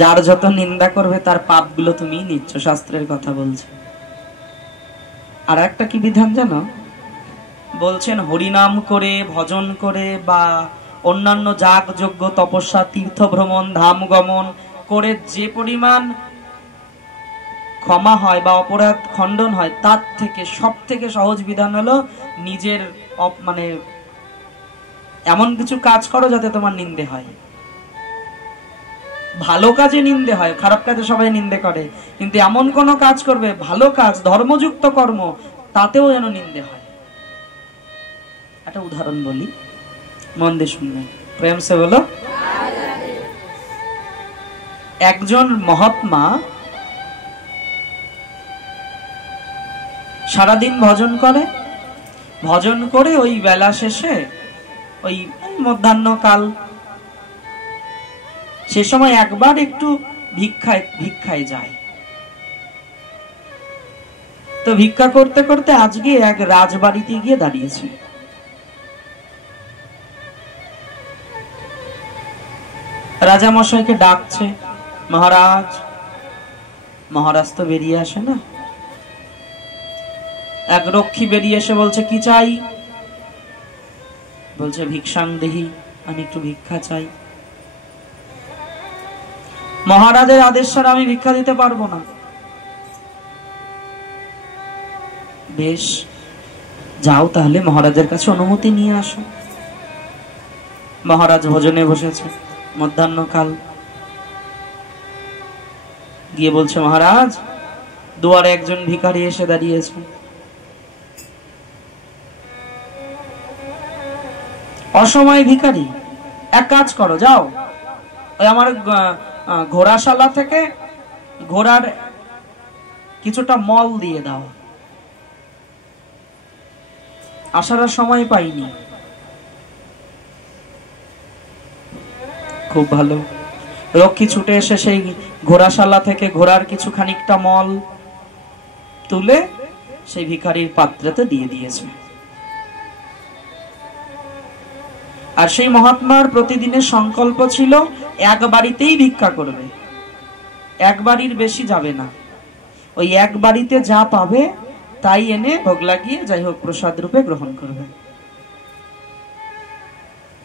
যার যত নিন্দা করবে তার পাপগুলো তুমি নিচ্ছ, শাস্ত্রের কথা বলছে। আর একটা কি বিধান জানো? বলছেন হরিনাম করে, ভজন করে বা অন্যান্য যাগ যজ্ঞ তপস্যা তীর্থ ভ্রমণ ধাম গমন করে যে পরিমাণ ক্ষমা হয় বা অপরাধ খণ্ডন হয়, তার থেকে সব থেকে সহজ বিধান হলো নিজের মানে এমন কিছু কাজ করো যাতে তোমার নিন্দে হয়। ভালো কাজে নিন্দে হয়, খারাপ কাজে সবাই নিন্দে করে, কিন্তু এমন কোন কাজ করবে, ভালো কাজ, ধর্মযুক্ত কর্ম, তাতেও যেন নিন্দে হয়। একটা উদাহরণ বলি, মন দিয়ে শুনবেন, প্রেম সে বলো। একজন মহাত্মা সারাদিন ভজন করে, ভজন করে ওই বেলা শেষে ওই মধ্যাহ্নকাল, সে সময় একবার একটু ভিক্ষায় যায়। তো ভিক্ষা করতে করতে আজকে এক রাজবাড়িতে গিয়ে দাঁড়িয়েছে। রাজা মশাইকে ডাকছে, মহারাজ। মহারাজ তো বেরিয়ে আসে না। এক রক্ষী বেরিয়ে এসে বলছে, কি চাই? বলছে, ভিক্ষাং দেহি, আমি একটু ভিক্ষা চাই। মহারাজের আদেশ ছাড়া আমি ভিক্ষা দিতে পারবো না। বেশ, যাও তাহলে মহারাজের কাছে অনুমতি নিয়ে আসো। মহারাজ ভোজনে বসেছে, মধ্যাহ্নকাল। গিয়ে বলছে, মহারাজ, দুয়ারে একজন ভিখারি এসে দাঁড়িয়েছে। অসময় ভিখারি, এক কাজ করো, যাও ওই আমার ঘোড়াশালা থেকে ঘোড়ার কিছুটা মল দিয়ে দাও। আসার সময় পাইনি। খুব ভালো। রক্ষী ছুটে এসে সেই ঘোড়াশালা থেকে ঘোড়ার কিছু খানিকটা মল তুলে সেই ভিখারির পাত্রেতে দিয়ে দিয়েছে। আর সেই মহাত্মার প্রতিদিনের সংকল্প ছিল এক বাড়িতেই ভিক্ষা করবে, এক বাড়ির বেশি যাবে না। ওই এক বাড়িতে যা পাবে তাই এনে ভোগ লাগিয়ে যাই হোক প্রসাদ রূপে গ্রহণ করবে।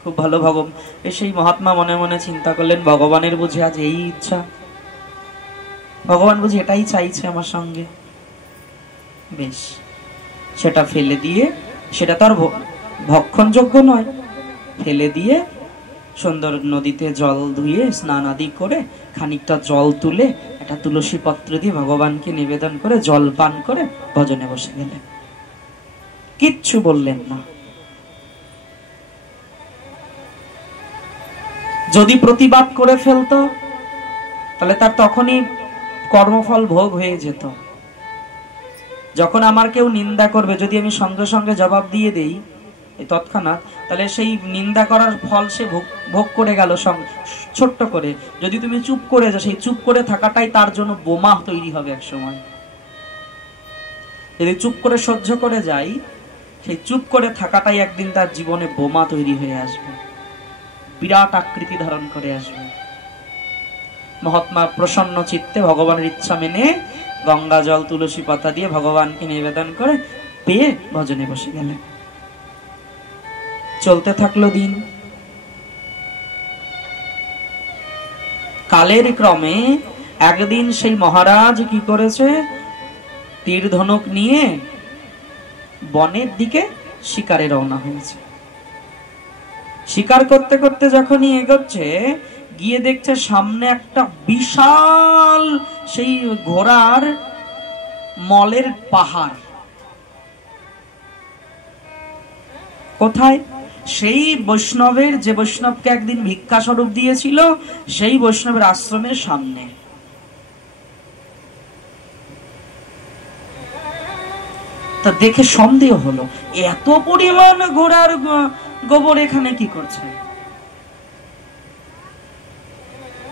খুব ভালো। সেই মহাত্মা মনে মনে চিন্তা করলেন, ভগবানের বুঝি আজ এই ইচ্ছা, ভগবান বুঝি এটাই চাইছে আমার সঙ্গে। বেশ, সেটা ফেলে দিয়ে, সেটা তো আর ভক্ষণযোগ্য নয়, ফেলে দিয়ে সুন্দর নদীতে জল ধুয়ে স্নান আদি করে খানিকটা জল তুলে একটা তুলসী পত্র দিয়ে ভগবানকে নিবেদন করে জল পান করে ভজনে বসে গেলেন। কিচ্ছু বললেন না। যদি প্রতিবাদ করে ফেলতো তাহলে তার তখনই কর্মফল ভোগ হয়ে যেত। যখন আমার কেউ নিন্দা করবে, যদি আমি সঙ্গে সঙ্গে জবাব দিয়ে দেই তৎক্ষণাৎ, তাহলে সেই নিন্দা করার ফল সে ভোগ করে গেল ছোট্ট করে। যদি তুমি চুপ করে যাও, সেই চুপ করে থাকাটাই তার জন্য বোমা তৈরি হবে এক সময়। যদি চুপ করে সহ্য করে যাই, সেই চুপ করে থাকাটাই একদিন তার জীবনে বোমা তৈরি হয়ে আসবে, বিরাট আকৃতি ধারণ করে আসবে। মহাত্মা প্রসন্ন চিত্তে ভগবানের ইচ্ছা মেনে গঙ্গা জল তুলসী পাতা দিয়ে ভগবানকে নিবেদন করে পেয়ে ভজনে বসে গেলেন। চলতে থাকলো দিন। কালের ক্রমে একদিন সেই মহারাজ কি করেছে, তীর ধনুক নিয়ে বনের দিকে শিকারে রওনা হয়েছে। শিকার করতে করতে যখনই এগোচ্ছে, গিয়ে দেখছে সামনে একটা বিশাল সেই ঘোড়ার মলের পাহাড়। কোথায়? সেই বৈষ্ণবের, যে বৈষ্ণবকে একদিন ভিক্ষা স্বরূপ দিয়েছিল, সেই বৈষ্ণবের আশ্রমের সামনে। তা দেখে সন্দেহ হলো, এত পরিমাণ ঘোড়ার গোবর এখানে কি করছে?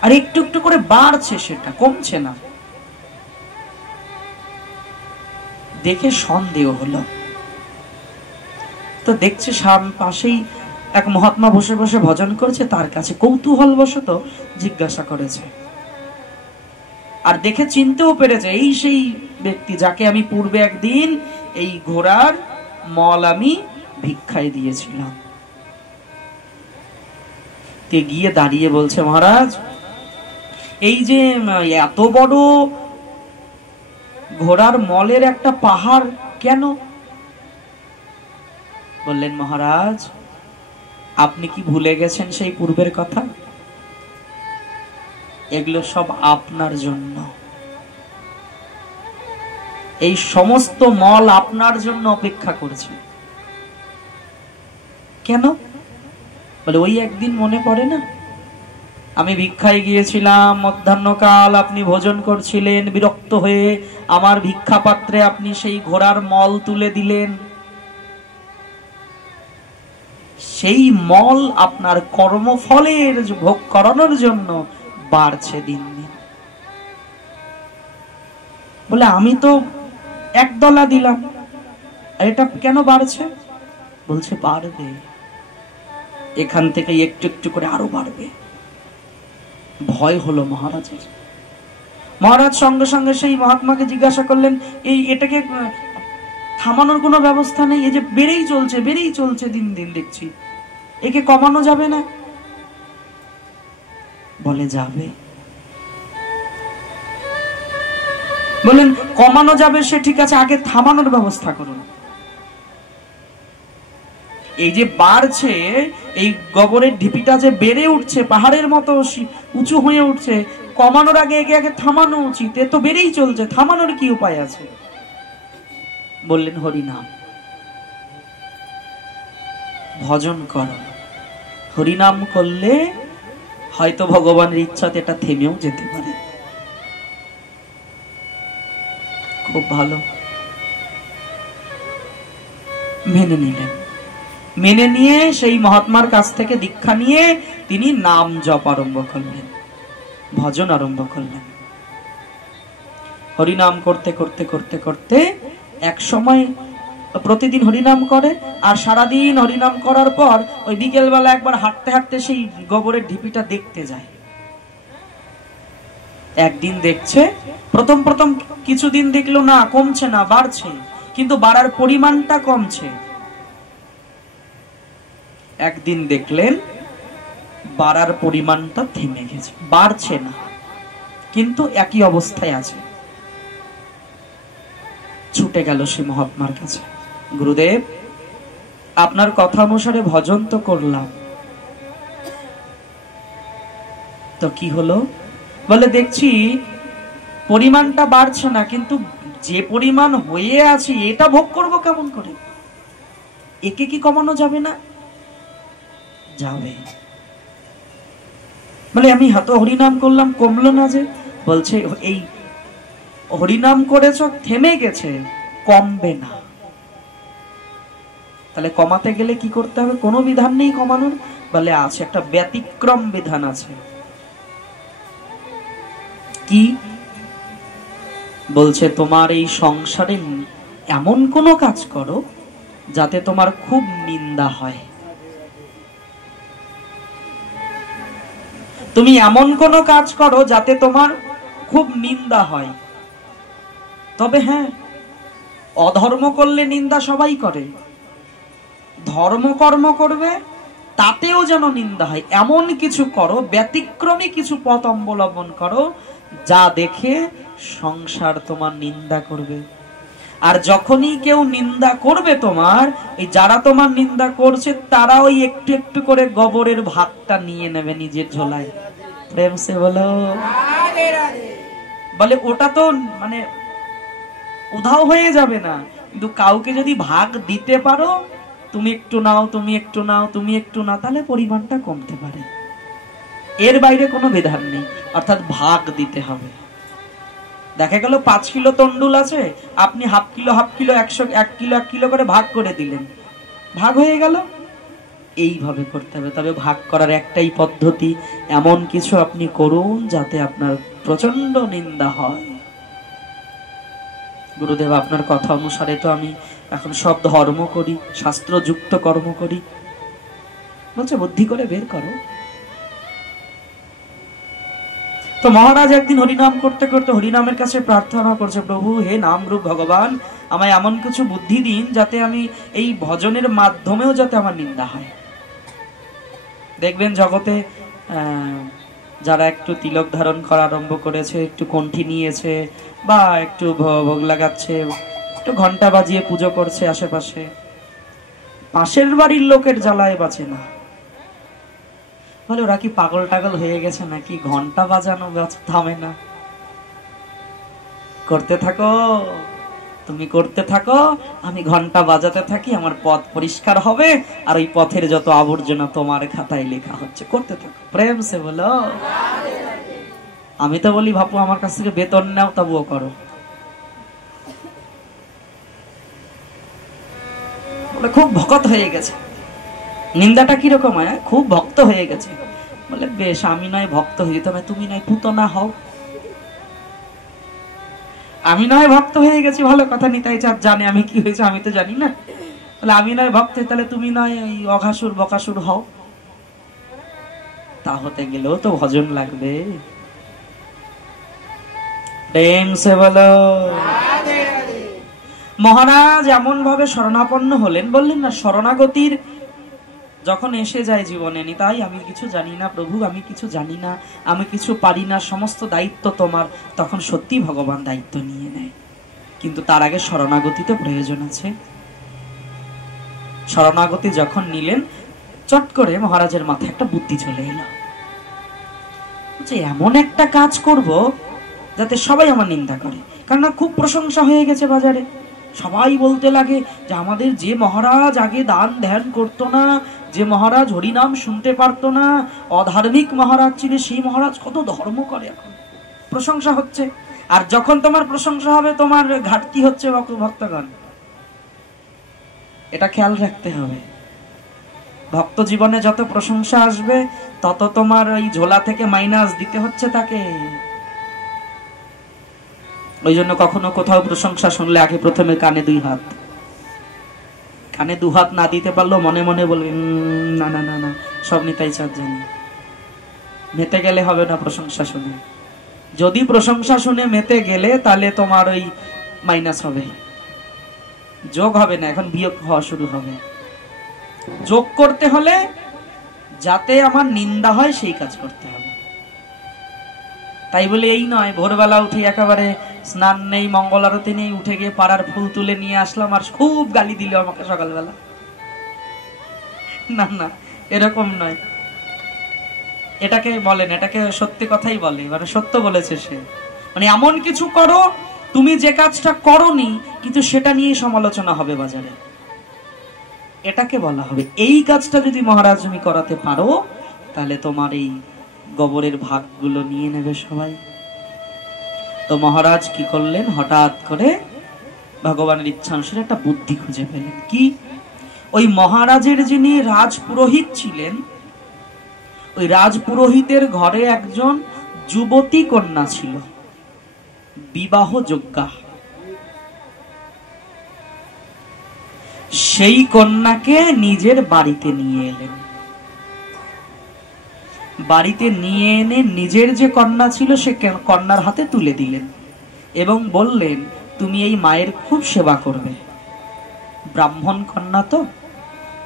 আর একটু একটু করে বাড়ছে, সেটা কমছে না। দেখে সন্দেহ হলো। তো দেখছে পাশেই এক মহাত্মা বসে বসে ভজন করছে, তার কাছে কৌতূহল বশত জিজ্ঞাসা করেছে, আর দেখে চিনতেও পেরেছে এই সেই ব্যক্তি যাকে আমি পূর্বে একদিন এই ঘোড়ার মল আমি ভিক্ষায় দিয়েছিলাম। তে গিয়ে দাঁড়িয়ে বলছে, মহারাজ এই যে এত বড় ঘোড়ার মলের একটা পাহাড় কেন? বললেন, মহারাজ আপনি কি ভুলে গেছেন সেই পূর্বের কথা? এগুলো সব আপনার জন্য, এই সমস্ত মল আপনার জন্য অপেক্ষা করছে। কেন? বলে, ওই একদিন মনে পড়ে না, আমি ভিক্ষায় গিয়েছিলাম, মধ্যাহ্নকাল আপনি ভোজন করছিলেন, বিরক্ত হয়ে আমার ভিক্ষা পাত্রে আপনি সেই ঘোড়ার মল তুলে দিলেন। সেই মল আপনার কর্মফলের ভোগ করানোর জন্য বাড়ছে দিন দিন। বলে, আমি তো একদলা দিলাম, এটা কেন বাড়ছে? বলছে, বাড়বে, এখান থেকে একটু একটু করে আরো বাড়বে। ভয় হলো মহারাজের। মহারাজ সঙ্গে সঙ্গে সেই মহাত্মাকে জিজ্ঞাসা করলেন, এটাকে থামানোর কোনো ব্যবস্থা নেই? এই যে বেড়েই চলছে দিন দিন, দেখছি একে কমানো যাবে না? বলে, যাবে। বলেন, কমানো যাবে সে ঠিক আছে, আগে থামানোর ব্যবস্থা করুন। এই যে বাড়ছে, এই গোবরের ঢিপিটা যে বেড়ে উঠছে, পাহাড়ের মতো উঁচু হয়ে উঠছে, কমানোর আগে একে আগে থামানো উচিত। এ তো বেড়েই চলছে, থামানোর কি উপায় আছে? বললেন, হরিনাম ভজন করো। হরিনাম করলে হয়তো ভগবানের ইচ্ছাতে এটা থেমেও যেতে পারে। খুব ভালো, মেনে নিলেন। মেনে নিয়ে সেই মহাত্মার কাছ থেকে দীক্ষা নিয়ে তিনি নাম জপ আরম্ভ করলেন, ভজন আরম্ভ করলেন। হরিনাম করতে করতে করতে করতে এক সময় প্রতিদিন হরিনাম করে, আর সারাদিন হরিনাম করার পর ওই বিকেল বেলা একবার হাঁটতে হাঁটতে সেই গোবরের ঢিপিটা দেখতে যায়। একদিন দেখছে, প্রথম প্রথম কিছুদিন দেখলো না, কমছে না, বাড়ছে, কিন্তু বাড়ার পরিমাণটা কমছে। একদিন দেখলেন বাড়ার পরিমাণটা থেমে গেছে, বাড়ছে না, কিন্তু একই অবস্থায় আছে। ছুটে গেল সে মহাত্মার কাছে, গুরুদেব আপনার কথা অনুসারে ভজন তো করলাম, তো কি হলো? বলে, দেখছি পরিমাণটা বাড়ছে না, কিন্তু যে পরিমাণ হয়ে আছে এটা ভোগ করব কেমন করে? একে কি কমানো যাবে না? যাবে। বলে, আমি হাত হরিনাম করলাম, কমলো না যে? বলছে, এই হরিনাম করেছ, থেমে গেছে, কমবে না। তাহলে কমাতে গেলে কি করতে হবে? কোনো বিধান নেই কমানোর? বলে, আছে, একটা ব্যতিক্রম বিধান আছে। কি? বলছে, তোমার এই সংসারে এমন কোনো কাজ করো যাতে তোমার খুব নিন্দা হয়। তুমি এমন কোনো কাজ করো যাতে তোমার খুব নিন্দা হয়। তবে হ্যাঁ, অধর্ম করলে নিন্দা সবাই করে, ধর্মকর্ম করবে তাতেও যেন নিন্দা হয়, এমন কিছু করো, ব্যতিক্রমী কিছু পথ অবলম্বন করো যা দেখে সংসার তোমার নিন্দা করবে। আর যখনই কেউ নিন্দা করবে তোমার, এই যারা তোমার নিন্দা করছে তারা ওই একটু একটু করে গোবরের ভাগটা নিয়ে নেবে নিজের ঝোলায়। প্রেম সে বলো। বলে, ওটা তো মানে উধাও হয়ে যাবে না, কিন্তু কাউকে যদি ভাগ দিতে পারো, তুমি একটু নাও, তুমি একটু নাও, তুমি একটু নাও, তাহলে পরিমাণটা কমতে পারে। এর বাইরে কোনো বিধান নেই, অর্থাৎ ভাগ দিতে হবে। দেখা গেল 5 কিলো তন্ডুল আছে, আপনি হাফ কিলো 1 কিলো 1 কিলো করে ভাগ করে দিলেন, ভাগ হয়ে গেল। এইভাবে করতে হবে। তবে ভাগ করার একটাই পদ্ধতি, এমন কিছু আপনি করুন যাতে আপনার প্রচন্ড নিন্দা হয়। গুরুদেব আপনার কথা অনুসারে তো আমি এখন সব ধর্ম করি, শাস্ত্রযুক্ত কর্ম করি। বলছে, বুদ্ধি করে বের করো। তো মহারাজ একদিন হরিনাম করতে করতে হরিনামের কাছে প্রার্থনা করছে, প্রভু হে নাম রূপ ভগবান, আমায় এমন কিছু বুদ্ধি দিন যাতে আমি এই ভজনের মাধ্যমেও যাতে আমার নিন্দা হয়। দেখবেন জগতে যারা একটু তিলক ধারণ করা আরম্ভ করেছে, একটু কণ্ঠি নিয়েছে, বা একটু ভোগ লাগাচ্ছে, একটু ঘন্টা বাজিয়ে পুজো করছে আশেপাশে, পাশের বাড়ির লোকের জ্বালায় বাঁচে না। বলে ওরা কি পাগল টাগল হয়ে গেছে নাকি, ঘন্টা বাজানো থামে না। করতে থাকো, তুমি করতে থাকো, আমি ঘন্টা বাজাতে থাকি, আমার পথ পরিষ্কার হবে, আর ওই পথের যত আবর্জনা তোমার খাতায় লেখা হচ্ছে। করতে থাকো, প্রেম সে বলো। আমি তো বলি বাপু আমার কাছ থেকে বেতন নাও, তবুও করো। খুব ভক্ত হয়ে গেছে। নিন্দাটা কিরকম হয়, খুব ভক্ত হয়ে গেছে। বলে বেশ, আমি নয় ভক্ত হয়ে যেতে হবে, তুমি নয় পুতনা হও। আমি নয় ভক্ত হয়ে গেছি, ভালো কথা, নিতাই চাঁদ জানে আমি কি হয়েছে, আমি তো জানি না। তাহলে আমি নয় ভক্ত, তাহলে তুমি নয় ওই অঘাসুর বকাসুর হও। তা হতে গেলেও তো ভজন লাগবে। প্রেম সে বলো। মহারাজ এমন ভাবে শরণাপন্ন হলেন, বললেন না শরণাগতির যখন এসে যায় জীবনে, নিতাই আমি কিছু জানি না প্রভু, আমি কিছু জানি না, আমি কিছু পারি না, সমস্ত দায়িত্ব তোমার, তখন সত্যি ভগবান দায়িত্ব নিয়ে নেয়। কিন্তু তার আগে শরণাগতি তো প্রয়োজন আছে। শরণাগতি যখন নিলেন, চট করে মহারাজের মাথায় একটা বুদ্ধি চলে এলো যে এমন একটা কাজ করব যাতে সবাই আমার নিন্দা করে। কারণ খুব প্রশংসা হয়ে গেছে বাজারে, সবাই বলতে লাগে যে আমাদের যে মহারাজ আগে দান ধ্যান করতো না, যে মহারাজ হরিনাম শুনতে পারতো না, অধার্মিক মহারাজ ছিল, সেই মহারাজ কত ধর্ম করে, এখন প্রশংসা হচ্ছে। আর যখন তোমার প্রশংসা হবে তোমার ঘাটতি হচ্ছে ভক্তগণ, এটা খেয়াল রাখতে হবে। ভক্ত জীবনে যত প্রশংসা আসবে তত তোমার ওই ঝোলা থেকে মাইনাস দিতে হচ্ছে তাকে। ওই জন্য কখনো কোথাও প্রশংসা শুনলে আগে প্রথমে কানে দুই হাত, কানে দু হাত না দিতে পারলো মনে মনে বলবে না না না না, সব নিতাই চাঁদ জানি। মেতে গেলে হবে না প্রশংসা শুনে। যদি প্রশংসা শুনে মেতে গেলে তাহলে তোমার ওই মাইনাস হবে, যোগ হবে না, এখন বিয়োগ হওয়া শুরু হবে। যোগ করতে হলে যাতে আমার নিন্দা হয় সেই কাজ করতে হবে। তাই বলে এই নয় ভোরবেলা উঠে একেবারে স্নান নেই, মঙ্গল আরতি নেই, উঠে গিয়ে পাড়ার ফুল তুলে নিয়ে আসলাম আর খুব গালি দিল আমাকে সকালবেলা। না না, এরকম নয়। এটাকে বলেন, এটাকে সত্যি কথাই বলে, মানে সত্য বলেছে সে। মানে এমন কিছু করো তুমি যে কাজটা করোনি কিন্তু সেটা নিয়ে সমালোচনা হবে বাজারে, এটাকে বলা হবে। এই কাজটা যদি মহারাজ তুমি করাতে পারো তাহলে তোমার এই গোবরের ভাগগুলো নিয়ে নেবে সবাই। তো মহারাজ কি করলেন, হঠাৎ করে ভগবানের ইচ্ছা অনুসারে একটা বুদ্ধি খুঁজে পেলেন। কি? ওই মহারাজের যিনি রাজপুরোহিত ছিলেন, ওই রাজপুরোহিতের ঘরে একজন যুবতী কন্যা ছিল, বিবাহযোগ্যা। সেই কন্যাকে নিজের বাড়িতে নিয়ে এলেন। বাড়িতে নিয়ে এনে নিজের যে কন্যা ছিল সে কন্যার হাতে তুলে দিলেন এবং বললেন তুমি এই মায়ের খুব সেবা করবে, ব্রাহ্মণ কন্যা তো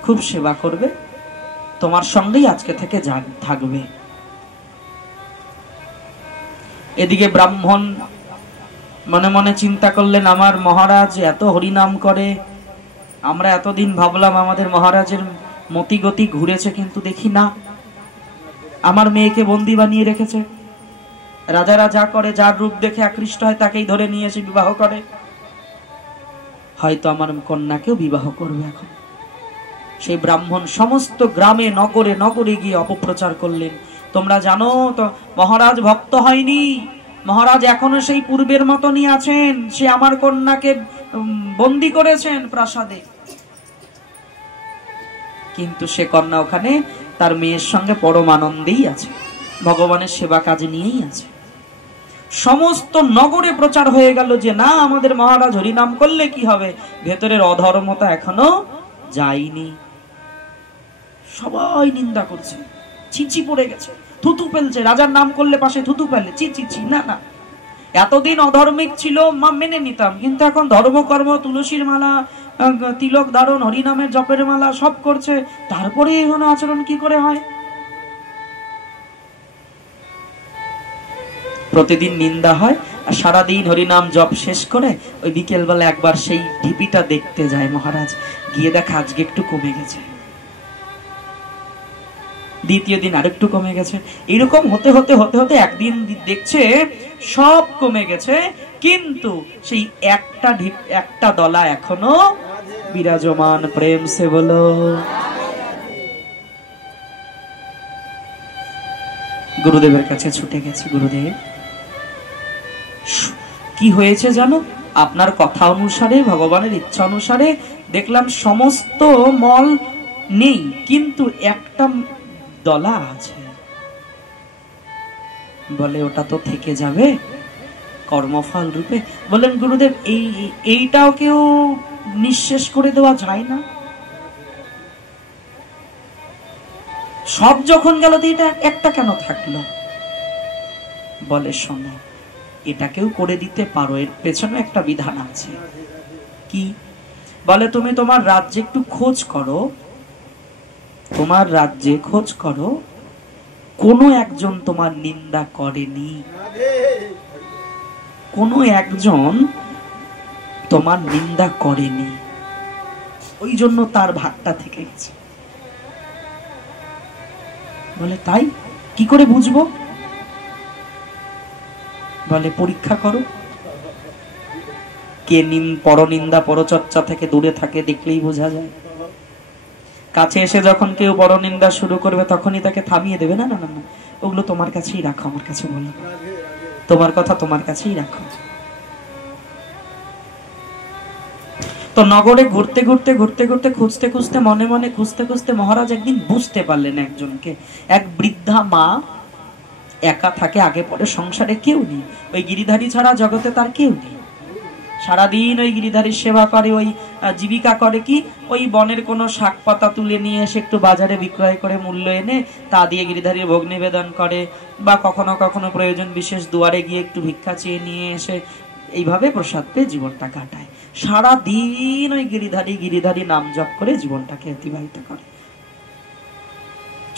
খুব সেবা করবে, তোমার সঙ্গেই আজকে থেকে থাকবে। এদিকে ব্রাহ্মণ মনে মনে চিন্তা করলেন আমার মহারাজ এত হরিনাম করে, আমরা এতদিন ভাবলাম আমাদের মহারাজের মতি গতি ঘুরেছে, কিন্তু দেখি না, আমার মেয়েকে বন্দি বানিয়ে রেখেছে। রাজারা যা করে, যার রূপ দেখে আকৃষ্ট হয় তাকেই ধরে নিয়ে এসে বিবাহ করে। হয়তো আমার কন্যাকেও বিবাহ করবে এখন। সেই ব্রাহ্মণ সমস্ত গ্রামে নগরে নগরে গিয়ে অপপ্রচার করলেন, তোমরা জানো তো মহারাজ ভক্ত হয়নি, মহারাজ এখনো সেই পূর্বের মতনই আছেন, সে আমার কন্যাকে বন্দি করেছেন প্রাসাদে। কিন্তু সে কন্যা ওখানে তার মেয়ের সঙ্গে পরম আনন্দেই আছে, ভগবানের সেবা কাজে নিয়েই আছে। সমস্ত নগরে প্রচার হয়ে গেল যে না, আমাদের মহারাজ হরিনাম করলে কি হবে, ভেতরের অধর্মতা এখনো যায়নি। সবাই নিন্দা করছে, ছিচি পড়ে গেছে, থুতু ফেলছে, রাজার নাম করলে পাশে থুতু ফেলে, চি চি চি। না না, এতদিন অধর্মিক ছিল মা, মেনে নিতাম, কিন্তু এখন ধর্মকর্ম, তুলসীর মালা, তিলক ধারণ, হরিনামের জপের মালা সব করছে, তারপরে এখন আচরণ কি করে হয়? প্রতিদিন নিন্দা হয়, আর সারাদিন হরিনাম জপ শেষ করে ওই বিকেলবেলা একবার সেই ঢিপিটা দেখতে যায় মহারাজ, গিয়ে দেখা আজকে একটু কমে গেছে, দ্বিতীয় দিন আরেকটু কমে গেছে, এরকম হতে হতে হতে হতে একদিন দেখছে সব কমে গেছে, কিন্তু সেই একটা দলা এখনো বিরাজমান। প্রেম সে বলো। গুরুদেবের কাছে ছুটে গেছি, গুরুদেব কি হয়েছে জানো? আপনার কথা অনুসারে, ভগবানের ইচ্ছা অনুসারে দেখলাম সমস্ত মল নেই, কিন্তু একটা দলা আছে। বলে ওটা তো থেকে যাবে কর্মফল রূপে। বলেন গুরুদেব এইটাও কেউ নিঃশেষ করে দেওয়া যায় না? সব যখন গেল তো এটা একটা কেন থাকলো? বলে শোনো, এটাকেও করে দিতে পারো, এর পেছনে একটা বিধান আছে। কি? বলে তুমি তোমার রাজ্যে একটু খোঁজ করো, তোমার রাজ্যে খোঁজ করো, কোনো একজন তোমার নিন্দা করেনি, কোনো একজন তোমার নিন্দা করেনি, ওই জন্য তার ভাগটা থেকে গেছে। বলে তাই কি করে বুঝবো? বলে পরীক্ষা করো, কে পরনিন্দা পরচর্চা থেকে দূরে থাকে দেখলেই বোঝা যায়। কাছে এসে যখন কেউ পরনিন্দা শুরু করবে তখনই তাকে থামিয়ে দেবে, না না না, ওগুলো তোমার কাছেই রাখো, আমার কাছে বলো, তোমার কথা তোমার কাছেই রাখো। তো নগরে ঘুরতে ঘুরতে ঘুরতে ঘুরতে খুঁজতে খুঁজতে মনে মনে খুঁজতে খুঁজতে মহারাজ একদিন বুঝতে পারলেন একজনকে, এক বৃদ্ধা মা একা থাকে, আগে পরে সংসারে কেউ নেই, ওই গিরিধারী ছাড়া জগতে তার কেউ নেই। সারাদিন ওই গিরিধারীর সেবা করে, ওই জীবিকা করে কি, ওই বনের কোনো শাক পাতা তুলে নিয়ে এসে একটু বাজারে বিক্রয় করে মূল্য এনে তা দিয়ে গিরিধারীর ভোগ নিবেদন করে, বা কখনো কখনো প্রয়োজন বিশেষ দুয়ারে গিয়ে একটু ভিক্ষা চেয়ে নিয়ে এসে এইভাবে প্রসাদ পেয়ে জীবনটা কাটায়। সারাদিন ওই গিরিধারী নাম জপ করে জীবনটাকে অতিবাহিত করে।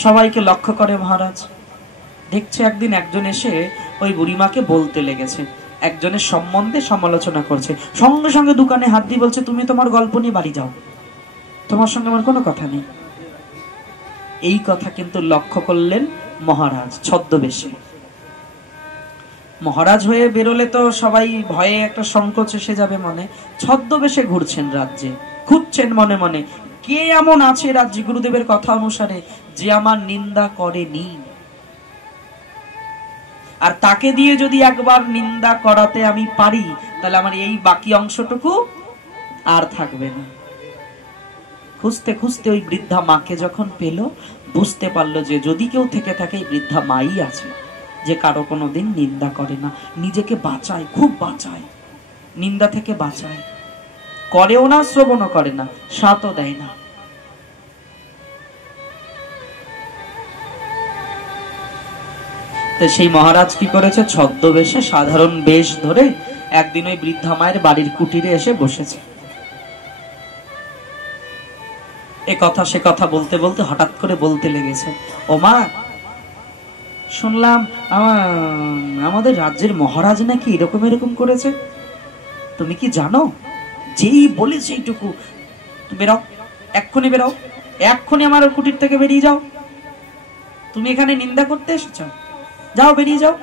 সবাইকে লক্ষ্য করে মহারাজ, দেখছে একদিন একজন এসে ওই বুড়িমাকে বলতে লেগেছে, একজনের সম্বন্ধে সমালোচনা করছে, সঙ্গে সঙ্গে দোকানে হাত দিয়ে বলছে তুমি তোমার গল্প নিয়ে বাড়ি যাও, তোমার সঙ্গে আমার কোনো কথা নেই। এই কথা কিন্তু লক্ষ্য করলেন মহারাজ ছদ্মবেশে। মহারাজ হয়ে বেরোলে তো সবাই ভয়ে একটা সংকোচ এসে যাবে মনে, ছদ্মবেশে ঘুরছেন রাজ্যে, খুঁজছেন মনে মনে কে এমন আছে রাজ্যে গুরুদেবের কথা অনুসারে যে আমার নিন্দা করেনি, আর তাকে দিয়ে যদি একবার নিন্দা করাতে আমি পারি তাহলে আমার এই বাকি অংশটুকু আর থাকবে না। খুঁজতে খুঁজতে ওই বৃদ্ধা মাকে যখন পেল, বুঝতে পারলো যে যদি কেউ থেকে থাকে এই বৃদ্ধা মাই আছে, যে কারো কোনোদিন নিন্দা করে না, নিজেকে বাঁচায়, খুব বাঁচায়, নিন্দা থেকে বাঁচায়, করেও না, শ্রবণও করে না, সাতও দেয় না। তো সেই মহারাজ কি করেছে, ছদ্মবেশে সাধারণ বেশ ধরে একদিন ওই বৃদ্ধা মায়ের বাড়ির কুটিরে এসে বসেছে। এ কথা সে কথা বলতে বলতে হঠাৎ করে বলতে লেগেছে, ও মা, শুনলাম আমাদের রাজ্যের মহারাজ নাকি এরকম এরকম করেছে, তুমি কি জানো? যেই বলেছে এইটুকু, বেরাও, এক্ষুনি বেরাও, এক্ষুনি আমার কুটির থেকে বেরিয়ে যাও, তুমি এখানে নিন্দা করতে এসেছো, যাও বেরিয়ে যাও।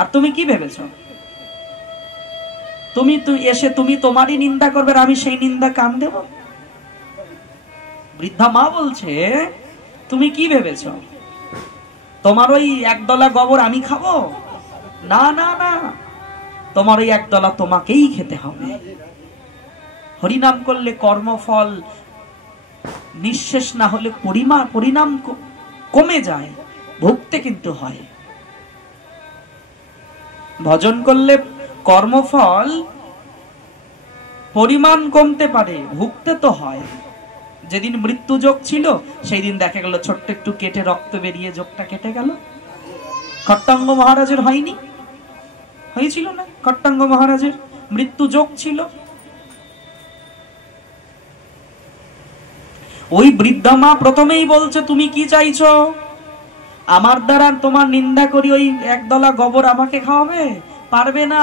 আর তুমি কি ভেবেছ তুমি এসে তুমি তোমারই নিন্দা করবে, আর আমি সেই নিন্দা কান দেব? বৃদ্ধা মা বলছে, তুমি কি ভেবেছ তোমার ওই একদলা গোবর আমি খাবো? না না না, তোমার ওই একদলা তোমাকেই খেতে হবে। হরিনাম করলে কর্মফল নিঃশেষ না হলে পরিণাম কমে যায়, ভুগতে কিন্তু হয়। ভজন করলে কর্মফল পরিমাণ কমতে পারে, ভুগতে তো হয়। যেদিন মৃত্যু যোগ ছিল সেই দিন দেখা গেল ছোট্ট একটু কেটে রক্ত বেরিয়ে যোগটা কেটে গেল। খট্টাঙ্গ মহারাজের হয়নি? হয়েছিল না? খট্টাঙ্গ মহারাজের মৃত্যু যোগ ছিল। ওই বৃদ্ধা মা প্রথমেই বলছে, তুমি কি চাইছো? আমার দ্বারা তোমার নিন্দা করি ওই একদলা গোবর আমাকে খাওয়াবে? পারবে না।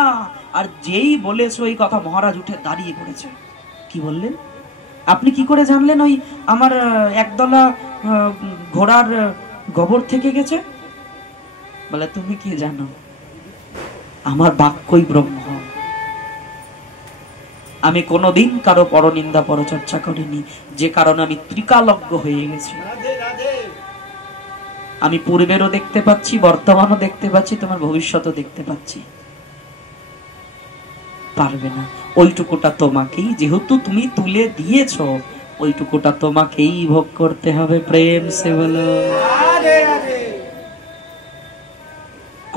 আর যেই বলেছে ওই কথা, মহারাজ উঠে দাঁড়িয়ে পড়েছে। কি বললেন? আপনি কি করে জানলেন ওই আমার একদলা ঘোড়ার গোবর থেকে গেছে? বলে, তুমি কি জানো? আমার বাক্যই ব্রহ্ম। আমি কোনোদিন কারো পরনিন্দা পরচর্চা করিনি, যে কারণে আমি ত্রিকালজ্ঞ হয়ে গেছি। আমি পূর্বেরও দেখতে পাচ্ছি, বর্তমানও দেখতে পাচ্ছি, তোমার ভবিষ্যৎও দেখতে পাচ্ছি। পারবে না। ওইটুকুটা তোমাকেই, যেহেতু তুমি তুলে দিয়েছো, ওইটুকুটা তোমাকেই ভোগ করতে হবে। প্রেম সে বলো।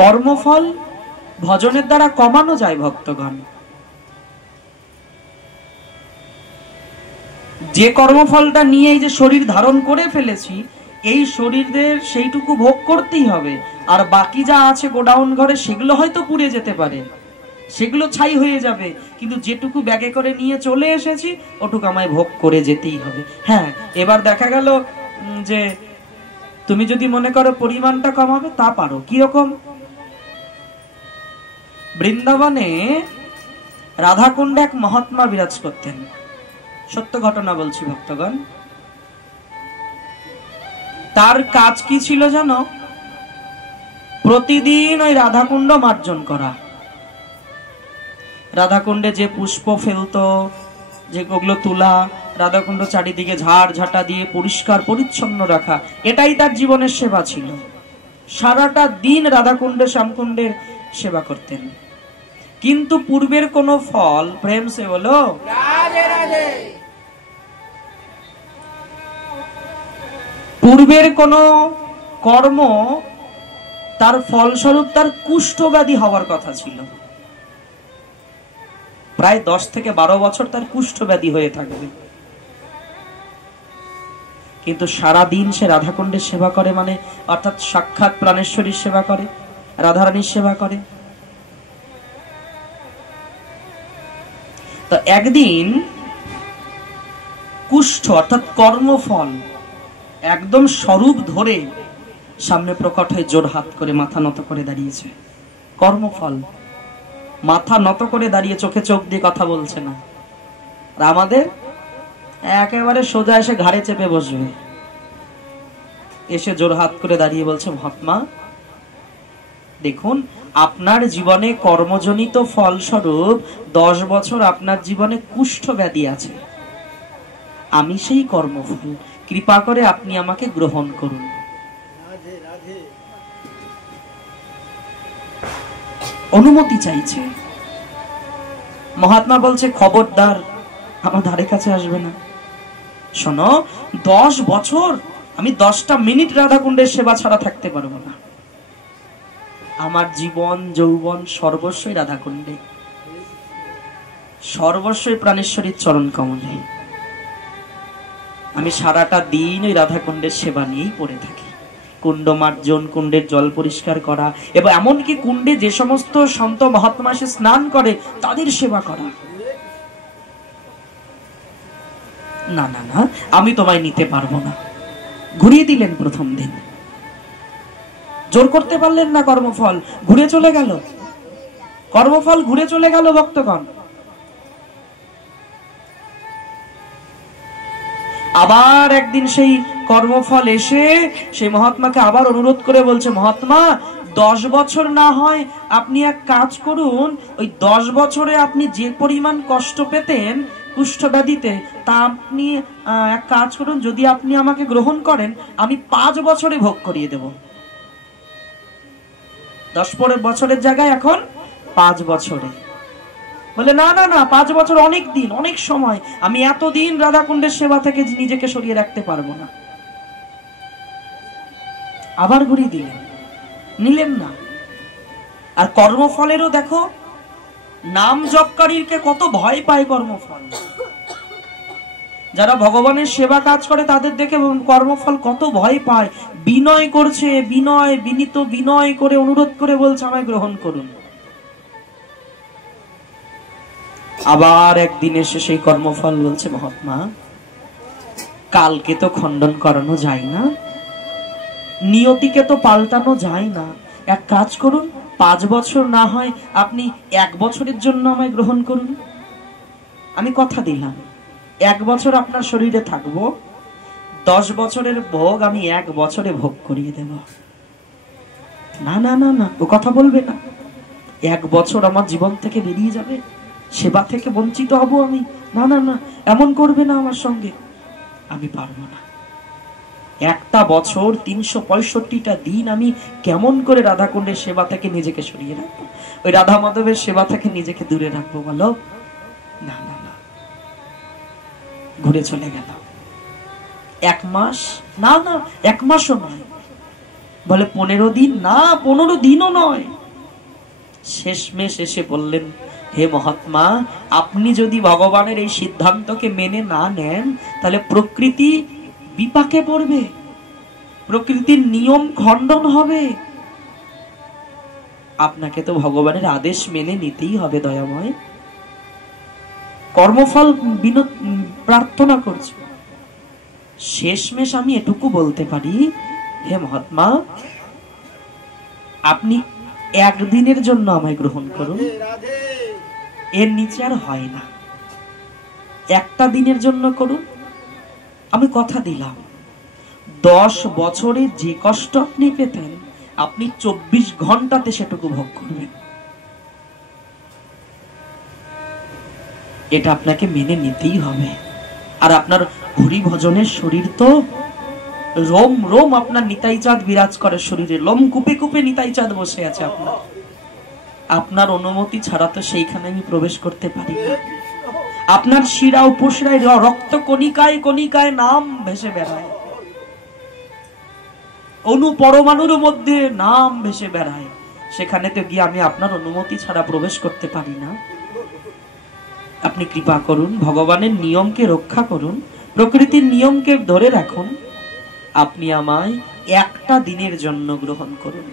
কর্মফল ভজনের দ্বারা কমানো যায় ভক্তগণ। যে কর্মফলটা নিয়ে এই যে শরীর ধারণ করে ফেলেছি, এই শরীরের সেইটুকু ভোগ করতেই হবে। আর বাকি যা আছে গোডাউন ঘরে, সেগুলো হয়তো পুড়ে যেতে পারে, সেগুলো ছাই হয়ে যাবে, কিন্তু যেটুকু ব্যাগে করে নিয়ে চলে এসেছি ওটুকু আমায় ভোগ করে যেতেই হবে। হ্যাঁ, এবার দেখা গেল যে তুমি যদি মনে করো পরিমাণটা কমাবে, তা পারো। কিরকম? বৃন্দাবনে রাধাকুণ্ডে এক মহাত্মা বিরাজ করতেন। সত্য ঘটনা বলছি ভক্তগণ। তার কাজ কি ছিল জানো? প্রতিদিন ওই রাধাকুণ্ড মার্জন করা। রাধাকুণ্ডে যে পুষ্প ফেলতো, যেগুলো তুলা, রাধাকুণ্ড চারিদিকে ঝাড় ঝাঁটা দিয়ে পরিষ্কার পরিচ্ছন্ন রাখা, এটাই তার জীবনের সেবা ছিল। সারাটা দিন রাধাকুণ্ডে শ্যামকুণ্ডের সেবা করতেন। কিন্তু পূর্বের কোন ফল, প্রেম সে বলো, পূর্বের কোন কর্ম তার ফলস্বরূপ তার কুষ্ঠব্যাধি হওয়ার কথা ছিল। প্রায় 10 থেকে 12 বছর তার কুষ্ঠব্যাধি হয়ে থাকবে। কিন্তু সারাদিন সে রাধাকুণ্ডের সেবা করে, মানে অর্থাৎ সাক্ষাৎ প্রাণেশ্বরীর সেবা করে, রাধারানীর সেবা করে। তো একদিন কুষ্ঠ অর্থাৎ কর্মফল একদম স্বরূপ ধরে সামনে প্রকট হয়ে জোর হাত করে মাথা নত করে দাঁড়িয়েছে। কর্মফল মাথা নত করে দাঁড়িয়ে চোখে চোখ দিয়ে কথা বলছে না। আর আমাদের একেবারে সোজা এসে ঘাড়ে চেপে বসবে, এসে জোর হাত করে দাঁড়িয়ে বলছে, মহাত্মা দেখুন, আপনার জীবনে কর্মজনিত ফলস্বরূপ 10 বছর আপনার জীবনে কুষ্ঠ ব্যাধি আছে। আমি সেই কর্মফল, কৃপা করে আপনি আমাকে গ্রহণ করুন। অনুমতি চাইছে। মহাত্মা বলছে, খবরদার, আমার ধারে কাছে আসবে না। শোনো, 10 বছর আমি 10টা মিনিট রাধাকুণ্ডের সেবা ছাড়া থাকতে পারবো না। আমার জীবন যৌবন সর্বস্বই রাধাকুণ্ডে, সর্বস্বই প্রাণেশ্বরীর চরণ কমলে। আমি সারাটা দিন ওই রাধাকুণ্ডের সেবা নিয়েই পড়ে থাকি। কুণ্ড মার্জন, কুণ্ডের জল পরিষ্কার করা, এবং এমনকি কুণ্ডে যে সমস্ত সন্ত মহাত্মা এসে স্নান করে তাদের সেবা করা। না না না, আমি তোমায় নিতে পারবো না। ঘুরিয়ে দিলেন প্রথম দিন, জোর করতে পারলেন না। কর্মফল ঘুরে চলে গেল, কর্মফল ঘুরে চলে গেল ভক্তগণ। আবার একদিন সেই কর্মফল এসে সেই মহাত্মাকে আবার অনুরোধ করে বলছে, মহাত্মা 10 বছর না হয় আপনি এক কাজ করুন, ওই 10 বছরে আপনি যে পরিমাণ কষ্ট পেতেন কুষ্ঠব্যাধিতে, তা আপনি এক কাজ করুন, যদি আপনি আমাকে গ্রহণ করেন আমি 5 বছরে ভোগ করিয়ে দেব। 10 বছরের জায়গায় এখন 5 বছরে। বলে, না না না, 5 বছর অনেক দিন, অনেক সময়, আমি এতদিন রাধাকুণ্ডের সেবা থেকে নিজেকে সরিয়ে রাখতে পারবো না। আবার ঘুরিয়ে দিলেন, নিলেন না। আর কর্মফলেরও দেখো, নাম জপকারীকে কত ভয় পায় কর্মফল। যারা ভগবানের সেবা কাজ করে তাদের দেখে কর্মফল কত ভয় পায়, বিনয় করছে, বিনয় বিনীত বিনয় করে অনুরোধ করে বলছে আমায় গ্রহণ করুন। আবার একদিন এসে সেই কর্মফল বলছে, মহাত্মা কালকে তো খণ্ডন করানো যায় না, নিয়তিকে তো পাল্টানো যায় না, এক কাজ করুন 5 বছর না হয় আপনি 1 বছরের জন্য আমায় গ্রহণ করুন। আমি কথা দিলাম 1 বছর আপনার শরীরে থাকবো, 10 বছরের ভোগ আমি 1 বছরে ভোগ করিয়ে দেব। না না না না, ও কথা বলবে না, 1 বছর আমার জীবন থেকে বেরিয়ে যাবে, সেবা থেকে বঞ্চিত হব আমি। না না না, এমন করবে না আমার সঙ্গে, আমি পারবো না। 1টা বছর 365টা দিন আমি কেমন করে রাধাকুণ্ডের সেবা থেকে নিজেকে সরিয়ে রাখবো, ওই রাধা মাধবের সেবা থেকে নিজেকে দূরে রাখবো বলো? না না না, ঘুরে চলে গেল। 1 মাস, না না 1 মাসও নয়, বলে 15 দিন, না 15 দিনও নয়। শেষমেশ এসে বললেন, হে মহাত্মা আপনি যদি ভগবানের এই সিদ্ধান্তকে মেনে না নেন তাহলে প্রকৃতি বিপাকে পড়বে, প্রকৃতির নিয়ম খণ্ডন হবে, আপনাকে তো ভগবানের আদেশ মেনে নিতেই হবে দয়াময়। কর্মফল প্রার্থনা করছে। শেষমেশ আমি এটুকু বলতে পারি, হে মহাত্মা আপনি 1 দিনের জন্য আমায় গ্রহণ করুন, এর নিচে আর হয় না। 1টা দিনের জন্য করুন, আমি কথা দিলাম 10 বছরে যে কষ্ট আপনি পেতেন আপনি 24 ঘন্টাতে সেটুকু ভোগ করবেন। এটা আপনাকে মেনে নিতেই হবে। আর আপনার হরি ভজনের শরীর তো রোম রোম আপনার নিতাই চাঁদ বিরাজ করে শরীরে, লোম কুপে কুপে নিতাই চাঁদ বসে আছে আপনার। আপনার অনুমতি ছাড়া তো সেইখানে আমি প্রবেশ করতে পারি না। আপনার শিরা উপশিরায় রক্ত কণিকায় কণিকায় নাম ভেসে বেড়ায়, অনু পরমাণুর মধ্যে নাম ভেসে বেড়ায়, সেখানে তো গিয়ে আমি আপনার অনুমতি ছাড়া প্রবেশ করতে পারি না। আপনি কৃপা করুন, ভগবানের নিয়মকে রক্ষা করুন, প্রকৃতির নিয়মকে ধরে রাখুন, আপনি আমায় 1টা দিনের জন্য গ্রহণ করুন।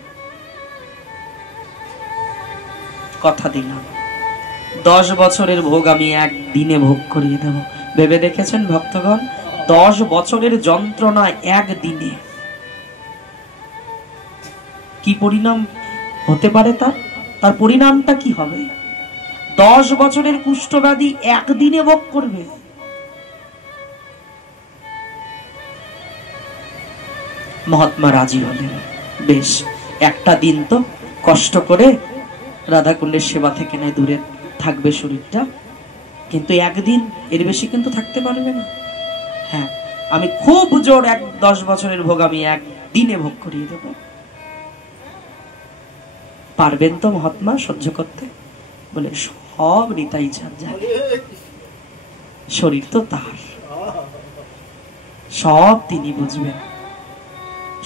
কথা দিলাম 10 বছরের ভোগ আমি 1 দিনে ভোগ করিয়ে দেব। ভেবে দেখেছেন ভক্তগণ, 10 বছরের যন্ত্রণা 1 দিনে কি পরিণাম হতে পারে, তার পরিণামটা কি হবে? 10 বছরের কুষ্ঠব্যাধি 1 দিনে ভোগ করবে। মহাত্মা রাজি হলেন, বেশ 1টা দিন তো কষ্ট করে রাধাকুণ্ডের সেবা থেকে নয় দূরে থাকবে শরীরটা, কিন্তু 1 দিন, এর বেশি কিন্তু থাকতে পারবে না। হ্যাঁ, আমি খুব জোর 10 বছরের ভোগ আমি 1 দিনে ভোগ করিয়ে দেব। পারবেন তো মহাত্মা সহ্য করতে? বলে সব নিতাই চাঁদ জানে, শরীর তো তার, সব তিনি বুঝবেন।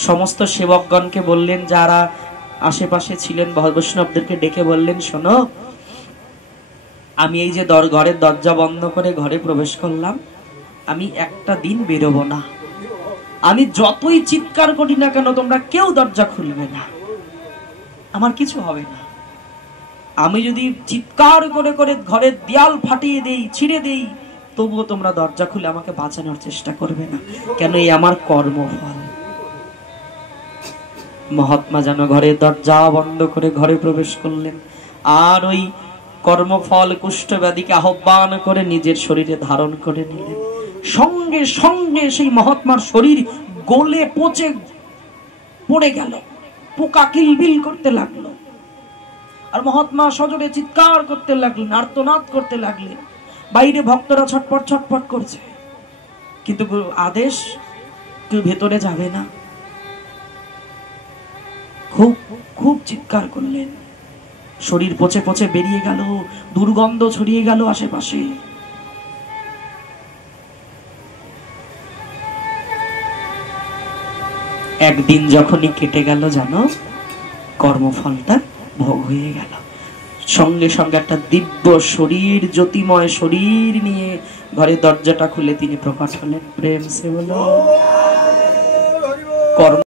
সমস্ত সেবকগণকে বললেন, যারা আশেপাশে ছিলেন বৈষ্ণবদেরকে ডেকে বললেন, শোনো আমি এই যে ঘরের দরজা বন্ধ করে ঘরে প্রবেশ করলাম, আমি 1টা দিন বেরোবো না, আমি যতই চিৎকার করি না কেন তোমরা কেউ দরজা খুলবে না, আমার কিছু হবে না। আমি যদি চিৎকার করে করে ঘরের দেয়াল ফাটিয়ে দেই, ছিঁড়ে দেই, তবুও তোমরা দরজা খুলে আমাকে বাঁচানোর চেষ্টা করবে না, কেন এই আমার কর্মফল। মহাত্মা যেন ঘরের দরজা বন্ধ করে ঘরে প্রবেশ করলেন, আর ওই কর্মফল কুষ্ঠব্যাধিকে আহ্বান করে নিজের শরীরে ধারণ করে নিলেন। সঙ্গে সঙ্গে সেই মহাত্মার শরীর গলে পচে পড়ে গেল, পোকা কিলবিল করতে লাগলো, আর মহাত্মা সজোরে চিৎকার করতে লাগলেন, আর্তনাদ করতে লাগলেন। বাইরে ভক্তরা ছটপট ছটপট করছে, কিন্তু আদেশ কেউ ভেতরে যাবে না। খুব খুব চিৎকার করলেন, শরীর পচে পচে বেরিয়ে গেল, দুর্গন্ধ ছড়িয়ে গেল আশেপাশে। একদিন যখনই কেটে গেল, জানো কর্মফলটা ভোগ হয়ে গেল। সঙ্গে সঙ্গে একটা দিব্য শরীর, জ্যোতিময় শরীর নিয়ে ঘরের দরজাটা খুলে তিনি প্রকট হলেন। প্রেম সে বলো। কর্ম